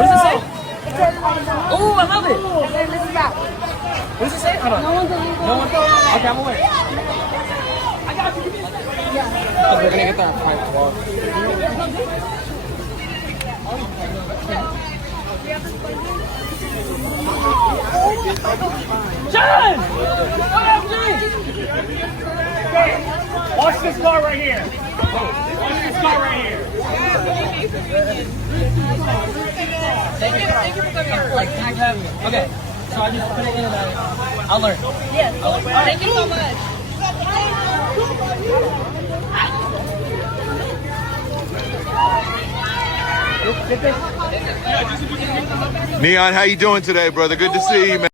What does it say? It says, Oh, I love it. and then this is out. What does it say? Hold on. No one's illegal. No one? Okay, I'm aware. I got you. Give me a second. Yeah. We're gonna get there in 5 o'clock. John! What happened? Watch this car right here. Watch this car right here. Thank you for coming. Like, thank you for having me. Okay, so I just put it in and I'll learn. Yes. Thank you so much. N3on, how you doing today, brother? Good to see you, man.